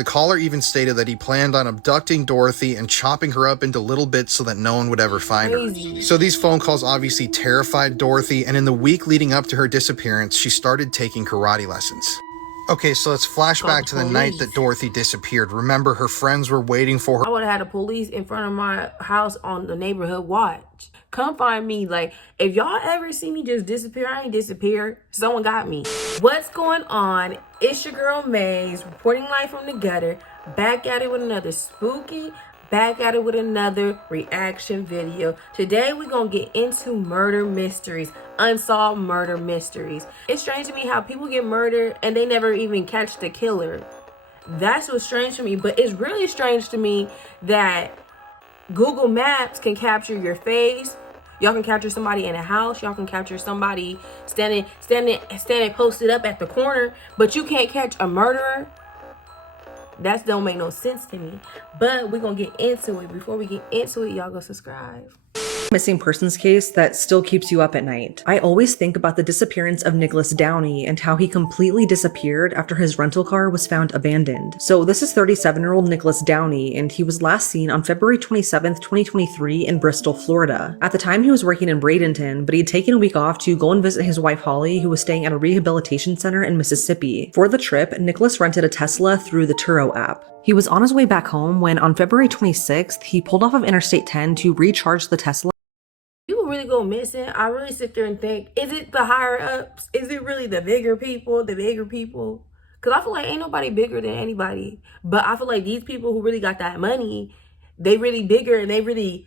The caller even stated that he planned on abducting Dorothy and chopping her up into little bits so that no one would ever find her. So these phone calls obviously terrified Dorothy, and in the week leading up to her disappearance, she started taking karate lessons. Okay, so let's flash back to the night that Dorothy disappeared. Remember, her friends were waiting for her. I would have had the police in front of my house on the neighborhood watch. Come find me. Like, if y'all ever see me just disappear, I ain't disappeared. Someone got me. What's going on? It's your girl Maze, reporting live from the gutter. Back at it with another spooky, back at it with another reaction video. Today we're gonna get into murder mysteries, unsolved murder mysteries. It's strange to me how people get murdered and they never even catch the killer. That's what's strange to me. But it's really strange to me that Google Maps can capture your face. Y'all can capture somebody in a house. Y'all can capture somebody standing posted up at the corner, but you can't catch a murderer. That don't make no sense to me. But we're gonna get into it. Before we get into it, y'all go subscribe. Missing persons case that still keeps you up at night. I always think about the disappearance of Nicholas Downey and how he completely disappeared after his rental car was found abandoned. So this is 37-year-old Nicholas Downey, and he was last seen on February 27th, 2023 in Bristol, Florida. At the time he was working in Bradenton, but he had taken a week off to go and visit his wife Holly, who was staying at a rehabilitation center in Mississippi. For the trip, Nicholas rented a Tesla through the Turo app. He was on his way back home when on February 26th, he pulled off of Interstate 10 to recharge the Tesla. People really go missing. I really sit there and think, is it the higher ups? Is it really the bigger people? Because I feel like ain't nobody bigger than anybody. But I feel like these people who really got that money, they really bigger and they really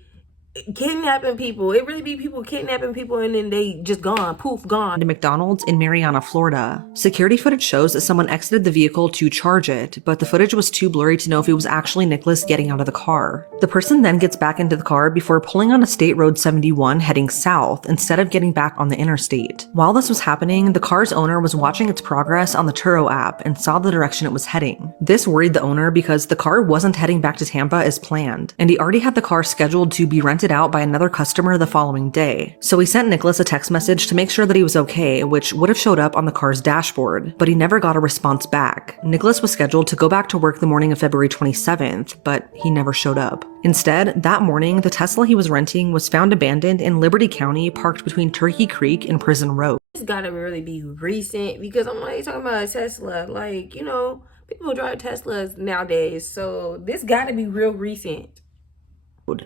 kidnapping people. It really be people kidnapping people and then they just gone, poof, gone. To McDonald's in Marianna, Florida. Security footage shows that someone exited the vehicle to charge it, but the footage was too blurry to know if it was actually Nicholas getting out of the car. The person then gets back into the car before pulling on a State Road 71 heading south instead of getting back on the interstate. While this was happening, the car's owner was watching its progress on the Turo app and saw the direction it was heading. This worried the owner because the car wasn't heading back to Tampa as planned, and he already had the car scheduled to be rented out by another customer the following day. So he sent Nicholas a text message to make sure that he was okay, which would have showed up on the car's dashboard, but he never got a response back. Nicholas was scheduled to go back to work the morning of February 27th, but he never showed up. Instead, that morning, the Tesla he was renting was found abandoned in Liberty County, parked between Turkey Creek and Prison Road. It's gotta really be recent because I'm like talking about a Tesla. Like, you know, people drive Teslas nowadays, so this gotta be real recent.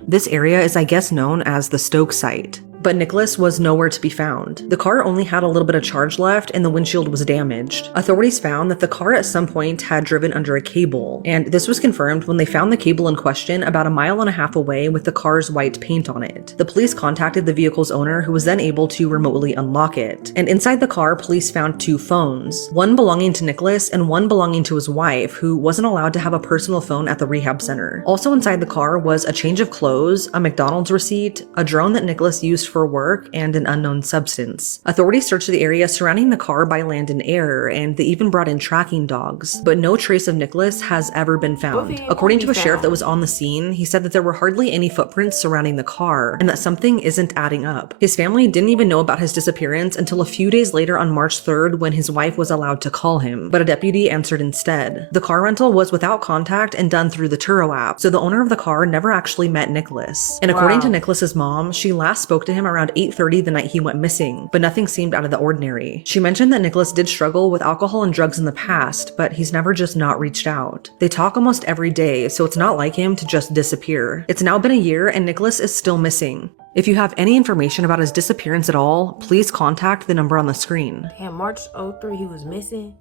This area is, I guess, known as the Stoke site. But Nicholas was nowhere to be found. The car only had a little bit of charge left and the windshield was damaged. Authorities found that the car at some point had driven under a cable, and this was confirmed when they found the cable in question about 1.5 miles away with the car's white paint on it. The police contacted the vehicle's owner, who was then able to remotely unlock it. And inside the car, police found 2 phones, one belonging to Nicholas and one belonging to his wife, who wasn't allowed to have a personal phone at the rehab center. Also inside the car was a change of clothes, a McDonald's receipt, a drone that Nicholas used for work, and an unknown substance. Authorities searched the area surrounding the car by land and air, and they even brought in tracking dogs, but no trace of Nicholas has ever been found. According to a sheriff that was on the scene, he said that there were hardly any footprints surrounding the car, and that something isn't adding up. His family didn't even know about his disappearance until a few days later on March 3rd when his wife was allowed to call him, but a deputy answered instead. The car rental was without contact and done through the Turo app, so the owner of the car never actually met Nicholas. And according to Nicholas's mom, she last spoke to him around 8:30 the night he went missing, but nothing seemed out of the ordinary. She mentioned that Nicholas did struggle with alcohol and drugs in the past, but he's never just not reached out. They talk almost every day, so it's not like him to just disappear. It's now been a year and Nicholas is still missing. If you have any information about his disappearance at all, please contact the number on the screen. Damn, March 03 he was missing?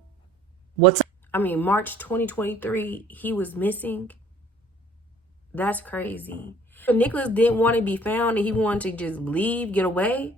March 2023 he was missing? That's crazy. Nicholas didn't want to be found and he wanted to just leave, get away,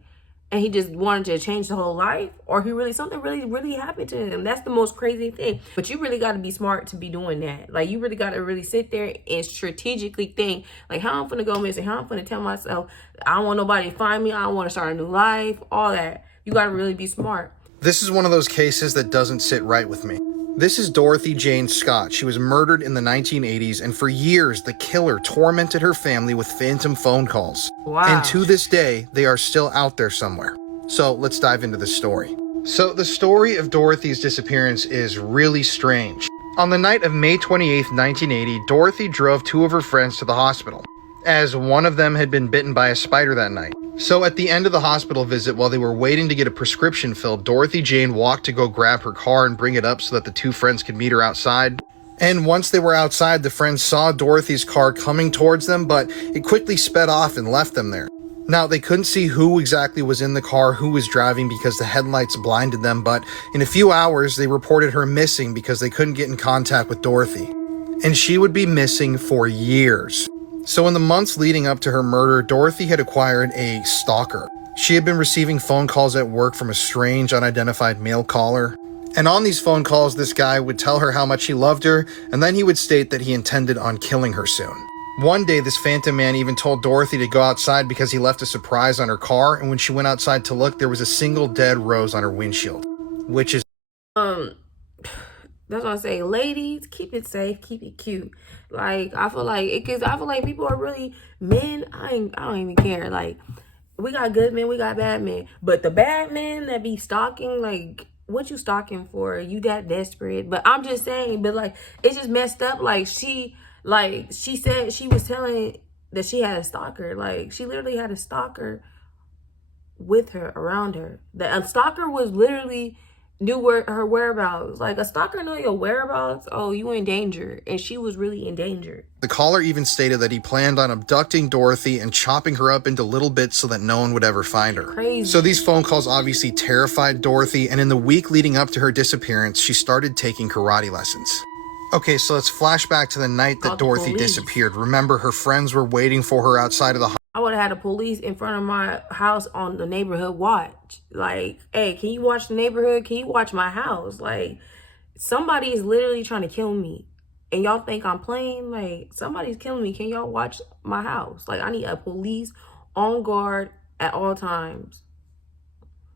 and he just wanted to change the whole life, or something really happened to him. That's the most crazy thing. But you really got to be smart to be doing that. Like, you really got to really sit there and strategically think, like, how I'm gonna go missing, how I'm gonna tell myself I don't want nobody to find me, I don't want to start a new life, all that. You got to really be smart. This is one of those cases that doesn't sit right with me. This is Dorothy Jane Scott. She was murdered in the 1980s, and for years, the killer tormented her family with phantom phone calls. Wow. And to this day, they are still out there somewhere. So let's dive into the story. So the story of Dorothy's disappearance is really strange. On the night of May 28, 1980, Dorothy drove two of her friends to the hospital, as one of them had been bitten by a spider that night. So at the end of the hospital visit, while they were waiting to get a prescription filled, Dorothy Jane walked to go grab her car and bring it up so that the two friends could meet her outside. And once they were outside, the friends saw Dorothy's car coming towards them, but it quickly sped off and left them there. Now, they couldn't see who exactly was in the car, who was driving, because the headlights blinded them, but in a few hours, they reported her missing because they couldn't get in contact with Dorothy. And she would be missing for years. So in the months leading up to her murder, Dorothy had acquired a stalker. She had been receiving phone calls at work from a strange, unidentified male caller. And on these phone calls, this guy would tell her how much he loved her, and then he would state that he intended on killing her soon. One day, this phantom man even told Dorothy to go outside because he left a surprise on her car, and when she went outside to look, there was a single dead rose on her windshield, which is... That's what I say, ladies, keep it safe, keep it cute. Like, I feel like, people are really, men, I don't even care. Like, we got good men, we got bad men, but the bad men that be stalking, like, what you stalking for? You that desperate? But I'm just saying, but like, it's just messed up. She said she was telling that she had a stalker. Like, she literally had a stalker with her, around her. A stalker was literally knew her whereabouts. Like, a stalker know your whereabouts. Oh, you in danger. And she was really in danger. The caller even stated that he planned on abducting Dorothy and chopping her up into little bits so that no one would ever find her. Crazy. So these phone calls obviously terrified Dorothy, and in the week leading up to her disappearance, she started taking karate lessons. Okay, so let's flash back to the night that Dorothy disappeared. Remember, her friends were waiting for her outside of the I would have had the police in front of my house on the neighborhood watch. Like, hey, can you watch the neighborhood? Can you watch my house? Like, somebody is literally trying to kill me. And y'all think I'm playing? Like, somebody's killing me. Can y'all watch my house? Like, I need a police on guard at all times.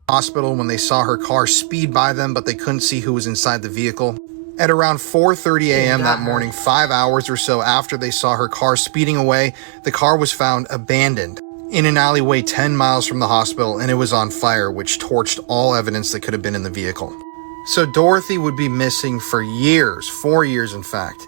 Hospital when they saw her car speed by them, but they couldn't see who was inside the vehicle. At around 4:30 a.m. that morning, 5 hours or so after they saw her car speeding away, the car was found abandoned in an alleyway 10 miles from the hospital, and it was on fire, which torched all evidence that could have been in the vehicle. So Dorothy would be missing for years, 4 years in fact.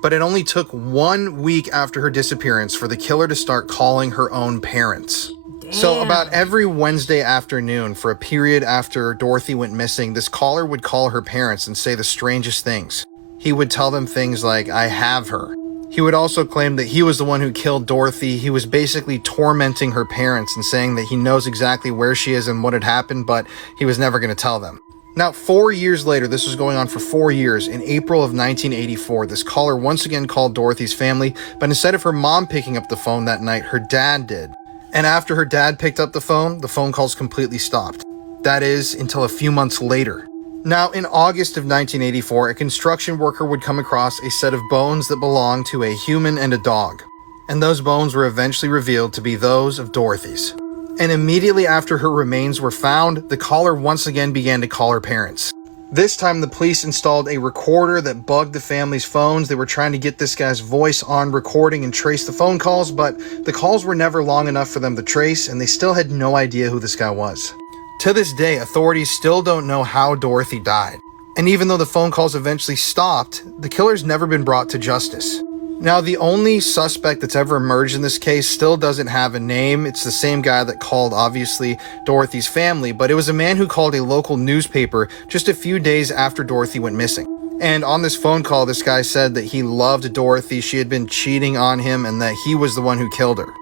But it only took 1 week after her disappearance for the killer to start calling her own parents. So about every Wednesday afternoon for a period after Dorothy went missing, this caller would call her parents and say the strangest things. He would tell them things like, "I have her." He would also claim that he was the one who killed Dorothy. He was basically tormenting her parents and saying that he knows exactly where she is and what had happened, but he was never going to tell them. Now, 4 years later, this was going on for 4 years, in April of 1984, this caller once again called Dorothy's family, but instead of her mom picking up the phone that night, her dad did. And after her dad picked up the phone calls completely stopped. That is, until a few months later. Now, in August of 1984, a construction worker would come across a set of bones that belonged to a human and a dog. And those bones were eventually revealed to be those of Dorothy's. And immediately after her remains were found, the caller once again began to call her parents. This time, the police installed a recorder that bugged the family's phones. They were trying to get this guy's voice on recording and trace the phone calls, but the calls were never long enough for them to trace, and they still had no idea who this guy was. To this day, authorities still don't know how Dorothy died. And even though the phone calls eventually stopped, the killer's never been brought to justice. Now, the only suspect that's ever emerged in this case still doesn't have a name. It's the same guy that called, obviously, Dorothy's family, but it was a man who called a local newspaper just a few days after Dorothy went missing. And on this phone call, this guy said that he loved Dorothy, she had been cheating on him, and that he was the one who killed her.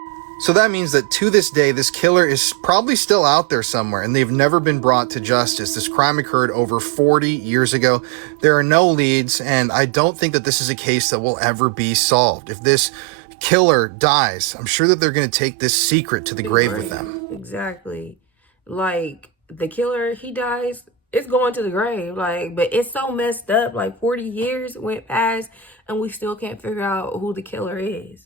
So that means that to this day, this killer is probably still out there somewhere, and they've never been brought to justice. This crime occurred over 40 years ago. There are no leads, and I don't think that this is a case that will ever be solved. If this killer dies, I'm sure that they're going to take this secret to the grave with them. Exactly. Like, the killer, he dies, it's going to the grave. Like, but it's so messed up. Like, 40 years went past, and we still can't figure out who the killer is.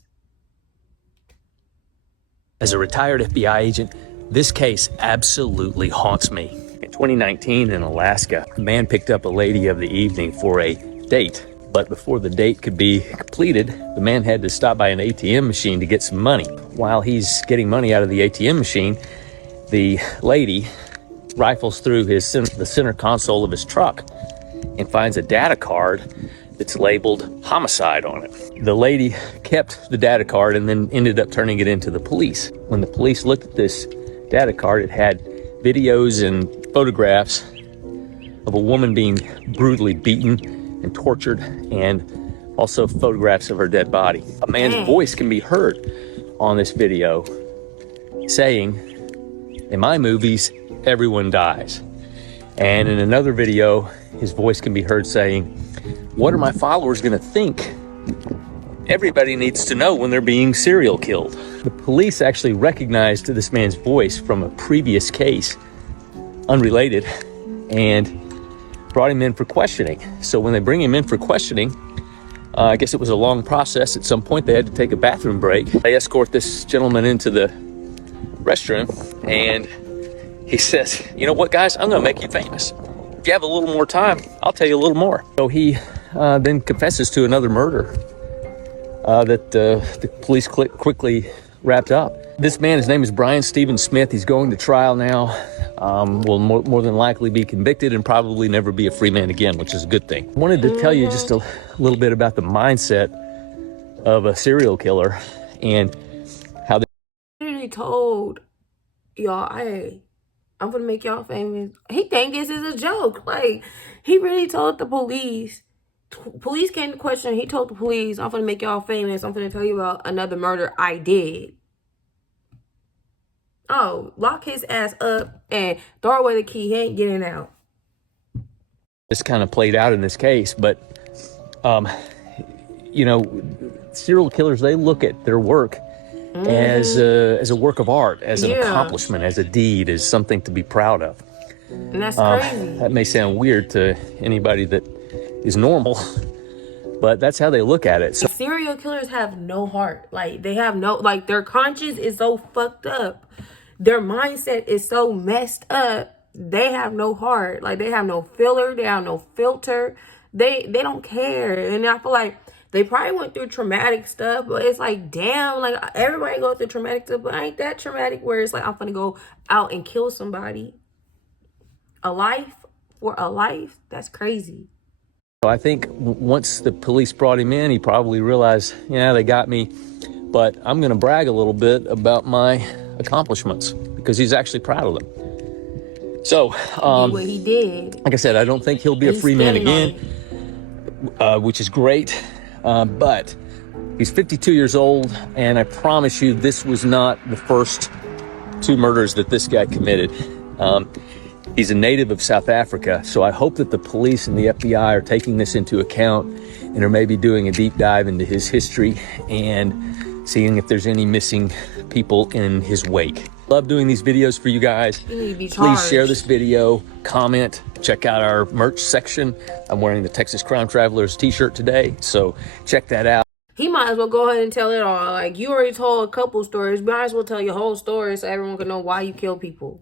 As a retired FBI agent, this case absolutely haunts me. In 2019 in Alaska, a man picked up a lady of the evening for a date. But before the date could be completed, the man had to stop by an ATM machine to get some money. While he's getting money out of the ATM machine, the lady rifles through the center console of his truck and finds a data card that's labeled homicide on it. The lady kept the data card and then ended up turning it into the police. When the police looked at this data card, it had videos and photographs of a woman being brutally beaten and tortured, and also photographs of her dead body. A man's voice can be heard on this video saying, "In my movies, everyone dies." And in another video, his voice can be heard saying, "What are my followers gonna think? Everybody needs to know when they're being serial killed." The police actually recognized this man's voice from a previous case, unrelated, and brought him in for questioning. So when they bring him in for questioning, I guess it was a long process. At some point, they had to take a bathroom break. They escort this gentleman into the restroom, and he says, "You know what, guys? I'm gonna make you famous. If you have a little more time, I'll tell you a little more." So he then confesses to another murder that the police quickly wrapped up. This man, his name is Brian Stephen Smith. He's going to trial now. Will more than likely be convicted and probably never be a free man again, which is a good thing. I wanted to tell you just a little bit about the mindset of a serial killer and how they Literally told y'all, "Hey, I'm gonna make y'all famous." He think this is a joke. Like, he really told the police. Police came to question. He told the police, "I'm gonna make y'all famous. I'm gonna tell you about another murder I did." Oh, lock his ass up and throw away the key. He ain't getting out. this kind of played out in this case, but you know, serial killers, they look at their work as a work of art, as an accomplishment, as a deed, as something to be proud of. And that's crazy. That may sound weird to anybody that is normal, but that's how they look at it. So Serial killers have no heart. Like, they have no, like, their conscience is so fucked up. Their mindset is so messed up. They have no heart. Like, they have no filler. They have no filter. They don't care. And I feel like they probably went through traumatic stuff, but it's like, damn, like, everybody goes through traumatic stuff, but ain't that traumatic where it's like, I'm gonna go out and kill somebody. A life for a life? That's crazy. I think once the police brought him in, he probably realized, yeah, they got me, but I'm going to brag a little bit about my accomplishments because he's actually proud of them. So, What he did. like I said, I don't think he'll be a free man again, which is great, but he's 52 years old, and I promise you this was not the first two murders that this guy committed. He's a native of South Africa, so I hope that the police and the FBI are taking this into account and are maybe doing a deep dive into his history and seeing if there's any missing people in his wake. Love doing these videos for you guys. Please share this video, comment, check out our merch section. I'm wearing the Texas Crime Travelers t-shirt today, so check that out. He might as well go ahead and tell it all. Like, you already told a couple stories. Might as well tell your whole story so everyone can know why you kill people.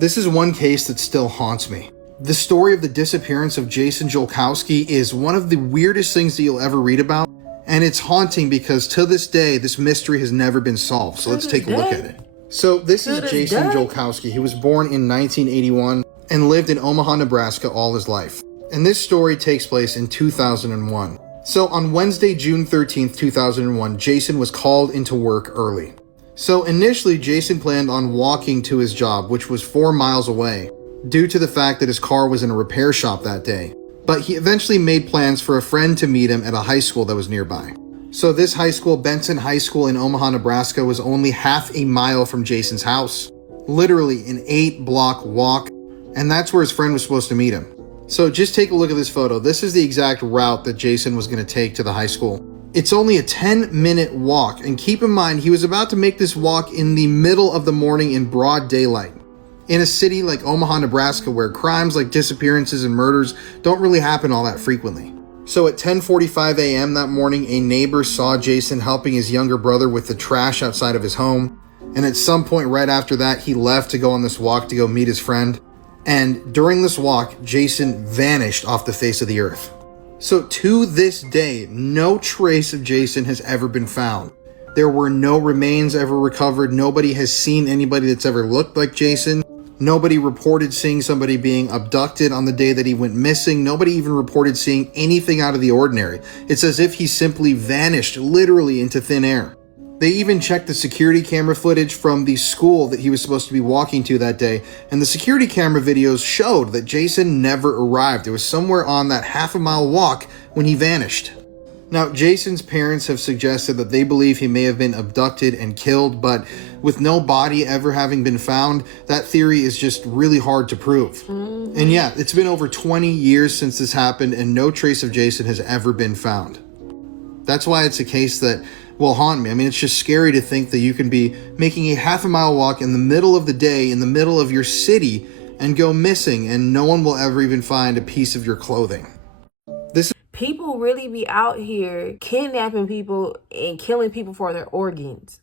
This is one case that still haunts me. The story of the disappearance of Jason Jolkowski is one of the weirdest things that you'll ever read about, and it's haunting because to this day, this mystery has never been solved. So let's take a look at it. So this is Jason Jolkowski. He was born in 1981 and lived in Omaha, Nebraska all his life. And this story takes place in 2001. So on Wednesday, June 13th, 2001, Jason was called into work early. So initially, Jason planned on walking to his job, which was 4 miles away, due to the fact that his car was in a repair shop that day. But he eventually made plans for a friend to meet him at a high school that was nearby. So this high school, Benson High School in Omaha, Nebraska, was only half a mile from Jason's house. Literally an 8-block walk, and that's where his friend was supposed to meet him. So just take a look at this photo. This is the exact route that Jason was going to take to the high school. It's only a 10-minute walk, and keep in mind, he was about to make this walk in the middle of the morning in broad daylight. In a city like Omaha, Nebraska, where crimes like disappearances and murders don't really happen all that frequently. So at 10:45 a.m. that morning, a neighbor saw Jason helping his younger brother with the trash outside of his home, and at some point right after that, he left to go on this walk to go meet his friend. And during this walk, Jason vanished off the face of the earth. So to this day, no trace of Jason has ever been found. There were no remains ever recovered. Nobody has seen anybody that's ever looked like Jason. Nobody reported seeing somebody being abducted on the day that he went missing. Nobody even reported seeing anything out of the ordinary. It's as if he simply vanished literally into thin air. They even checked the security camera footage from the school that he was supposed to be walking to that day, and the security camera videos showed that Jason never arrived. It was somewhere on that half-a-mile walk when he vanished. Now, Jason's parents have suggested that they believe he may have been abducted and killed, but with no body ever having been found, that theory is just really hard to prove. And yeah, it's been over 20 years since this happened, and no trace of Jason has ever been found. That's why it's a case that will haunt me. I mean, it's just scary to think that you can be making a half-a-mile walk in the middle of the day, in the middle of your city, and go missing, and no one will ever even find a piece of your clothing. People really be out here kidnapping people and killing people for their organs.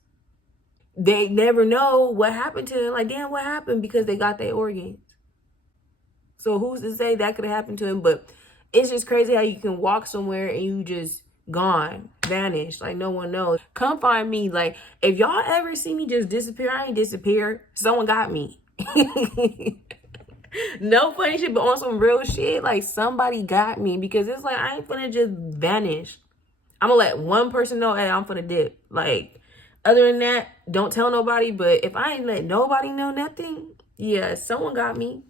They never know what happened to them. Like, damn, what happened? Because they got their organs. So who's to say that could have happened to him? But it's just crazy how you can walk somewhere and you just gone, vanished, like no one knows. Come find me. Like, if y'all ever see me just disappear, I ain't disappear. Someone got me. No funny shit, but on some real shit, like somebody got me, because it's like I ain't finna just vanish. I'm gonna let one person know, hey, I'm finna dip. Like, other than that, don't tell nobody. But if I ain't let nobody know nothing, yeah, someone got me.